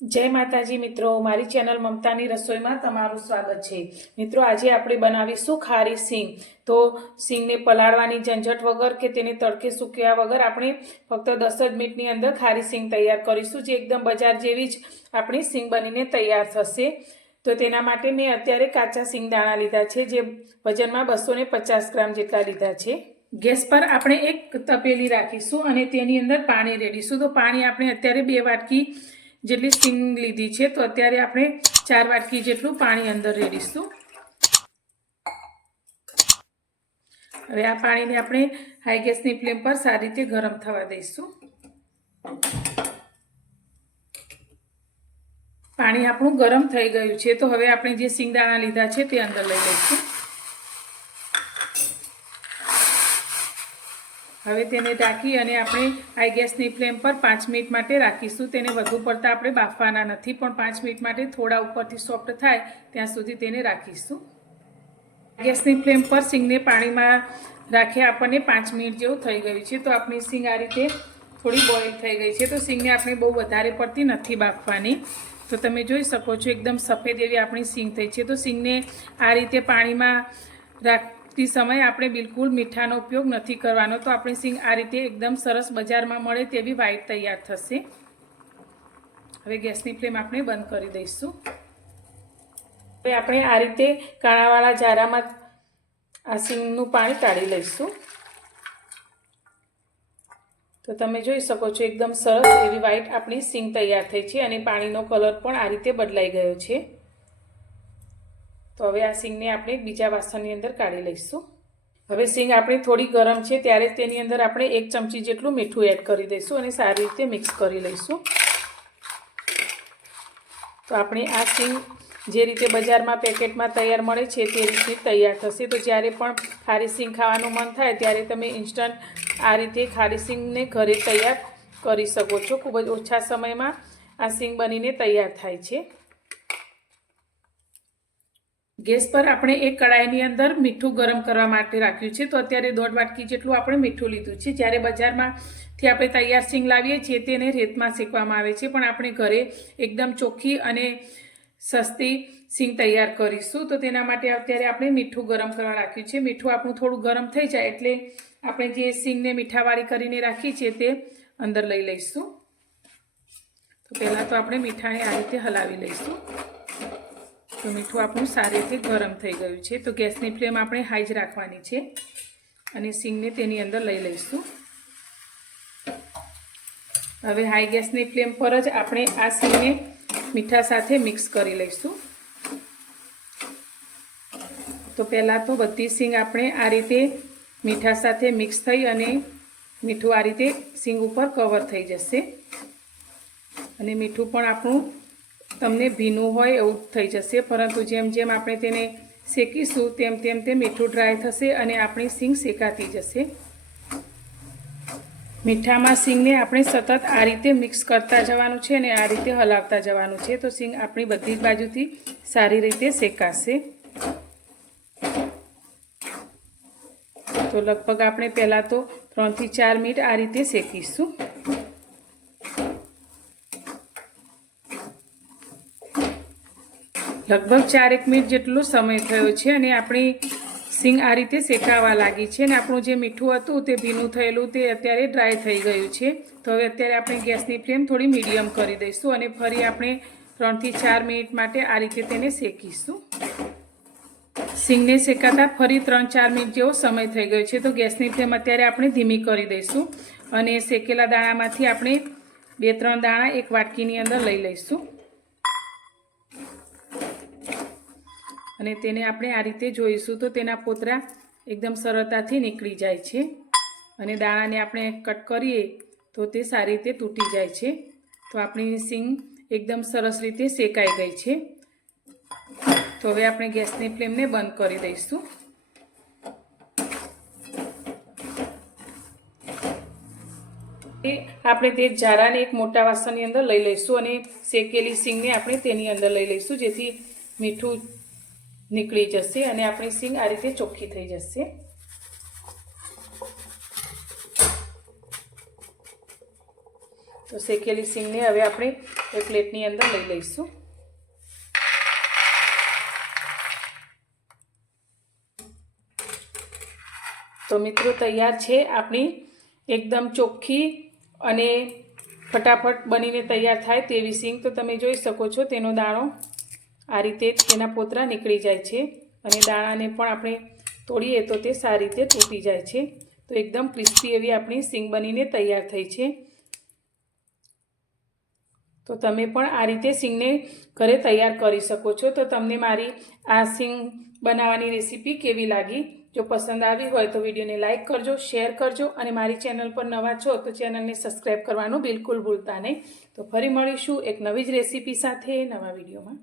जय माताजी मित्रों, मारी चेनल ममतानी रसोई में तमारुं स्वागत है। मित्रों, आज आपणे बनावीशुं खारी सींग। तो सींग ने पलाळवानी झंझट वगर के तेने तड़के सूक्या वगर आपणे फक्त 10 ज मिनिटनी अंदर खारी सींग तैयार करीशुं, जे एकदम बजार जेवी ज आपणी सींग बनीने तैयार थशे। तो तेना माटे मैं अत्यारे काचा सींगदाणा लीधा छे, जे वजन में 250 ग्राम जेटला लीधा छे। गैस पर आपणे एक तपेली राखीशुं अने तेनी अंदर पाणी रेड़ीशुं। तो पाणी आपणे अत्यारे 2 वाटकी जेटली सींग लीधी है, तो अत्यारे आपणे 4 वाटकी जेटलुं पाणी अंदर रेड़ीशुं। हवे आ पाणीने आपणे हाई गैसनी फ्लेम पर सारी रीते गरम थवा दईशुं। पाणी आपणुं गरम थई गयुं छे, तो हवे आपणे जे सींगदाणा लीधा छे ते अंदर लई लईशुं। हवे तेने ढांकी अने आपणे हाई गैसनी फ्लेम पर 5 मिनिट माटे राखीशुं। तेने वधु पड़ता आपणे बाफवाना नथी, पण 5 मिनिट माटे थोड़ा उपरथी सॉफ्ट थाय त्यां सुधी तेने राखीशुं। गैसनी फ्लेम पर सींगने पाणीमां राखे आपणे 5 मिनिट जेवुं थई गयुं छे। तो आपणी सींग आ रीते थोड़ी बॉइल थई गई छे। तो सींगने आपणे बहु वधारे पड़ती नथी बाफवानी। तो तमे जोई शको छो एकदम सफेद एवी आपणी सींग थई छे। तो सींगने आ रीते पाणीमां राखती समय आपणे बिल्कुल मीठानो उपयोग नथी करवानो। तो आपणी सींग आ रीते एकदम सरस बजारमां मळे तेवी व्हाइट तैयार थशे। हवे गैसनी फ्लेम आपणे बंध करी दईशुं। हवे आपणे आ रीते काणावाळा जारामां आ सींगनुं पाणी काढी लईशुं। तो तमे जोई शको छो एकदम सरस एवी व्हाइट आपणी सींग तैयार थई छे अने पाणीनो कलर पण आ रीते बदलाई गयो छे। तो हवे आ सींगने आपणे बीजा वासणनी अंदर काढी लईशुं। हवे सींग आपणी थोड़ी गरम छे त्यारे तेनी अंदर आपणे 1 चमची जेटलुं मीठुं एड करी दईशुं अने सारी रीते मिक्स करी लईशुं। तो आपणे आ सींग जे रीते बजारमां पेकेटमां तैयार मळे छे ते रीते तैयार थशे। तो ज्यारे पण खारी सींग खावानुं मन थाय त्यारे तमे इन्स्टंट आ रीते खारी सींगने घरे तैयार करी शको छो। खूब ज ओछा समयमां आ सींग बनीने तैयार थाय छे। गैस पर आपणे एक कढ़ाईनी अंदर मीठुं गरम करवा माटे राख्युं छे। तो अत्यारे 1.5 वाटकी जेटलुं आपणे मीठुं लीधुं छे। ज्यारे बजारमांथी आपणे तैयार सींग लावीए छीए तेने रेतमां शेकवामां आवे छे, पण आपणे घरे एकदम चोख्खी अने सस्ती सींग तैयार करीशुं। तो तेना माटे अत्यारे आपणे मीठुं गरम करवा राख्युं छे। मीठुं आपणुं थोडुं गरम थई जाय एटले आपणे जे सींगने मीठावाળી करीने राखी छे ते अंदर लई लईशुं। तो पहेला तो आपणे मीठाने आ रीते हलावी लईशुं। तो मीठुं आपणुं सारी रीते गरम थई गयुं छे। तो गैसनी फ्लेम आपणे हाई ज राखवानी छे अने सींगने तेनी अंदर लई लईशुं। हवे हाई गैसनी फ्लेम पर ज आपणे आ सींगने मीठा साथे मिक्स करी लईशुं। तो पहला तो बधी सींग आपणे आ रीते मीठा साथे मिक्स थई अने मीठुं आ रीते सींग उपर कवर थई जशे अने मीठुं पण आपणुं तमने भीनुं होय एवुं थई जशे। परंतु जेम जेम आपणे तेने शेकीशुं तेम तेम ते मीठुं ड्राय थशे अने आपणी सींग शेकाती जशे। मीठामां सींगने आपणे सतत आ रीते मिक्स करता जवानुं छे अने आ रीते हलावता जवानुं छे। तो सींग आपणी बधी ज बाजुथी सारी रीते शेकाशे। तो लगभग आपणे पहला तो 3 થી 4 मिनिट आ रीते शेकीशुं। लगभग 4-1 मिनिट जेटलो समय थयो छे अने आपणी सींग आ रीते शेकावा लागी छे अने आपणुं जे मीठुं हतुं ते भीनुं थयेलुं ते अत्यारे ड्राय थई गयुं छे। तो हवे अत्यारे आपणे गैसनी फ्लेम थोड़ी मीडियम करी दईशुं अने फरी आपणे 3 થી 4 मिनिट माटे आ रीते तेने शेकीशुं। सींगने शेकाता फरी 3-4 मिनिट जेवो समय थई गयो छे। तो गैसनी फ्लेम अत्यारे आपणे धीमी करी दईशुं अने शेकेला दाणामांथी आपणे 2-3 दाणा एक वाटकीनी अंदर लई लईशुं अने तेने आपणे आ रीते जोईशुं तो तेना पोतरा एकदम सरळताथी નીકળી જાય છે અને દાણાને આપણે કટ કરીએ તો તે સારી રીતે તૂટી જાય છે। તો આપણી सींग एकदम सरस रीते શેકાઈ ગઈ છે। तो हवे आपणे गैसनी फ्लेमने बंद करी दईशुं। आपणे ते जाराने एक मोटा वासणनी अंदर लई लईशुं अने શેકેલી सींगने आपणे तेनी अंदर लई लईशुं, जेथी मीठुं નીકળી જશે અને આપણી सींग आ रीते ચોખ્ખી થઈ જશે। તો શેકેલી સિંગને હવે આપણે એક પ્લેટની અંદર લઈ લઈશું. તો મિત્રો તૈયાર છે આપણી એકદમ ચોખ્ખી અને ફટાફટ બનીને તૈયાર થાય તેવી સિંગ. તો તમે જોઈ શકો છો તેનો દાણો આ રીતે તેના પોતરા નીકળી જાય છે અને દાણાને પણ આપણે તોડીએ તો તે સારી રીતે તૂટી જાય છે. તો એકદમ ક્રિસ્પી એવી આપણી સિંગ બનીને તૈયાર થઈ છે. તો તમે પણ આ રીતે સિંગને ઘરે તૈયાર કરી શકો છો. તો તમને મારી આ સિંગ બનાવવાની રેસીપી કેવી લાગી? જો પસંદ આવી હોય તો વિડીયોને લાઇક કરજો, શેર કરજો અને મારી ચેનલ પર નવા છો તો ચેનલને સબસ્ક્રાઈબ કરવાનું બિલકુલ ભૂલતા નહીં. તો ફરી મળીશું એક નવી જ રેસીપી સાથે નવા વિડીયોમાં.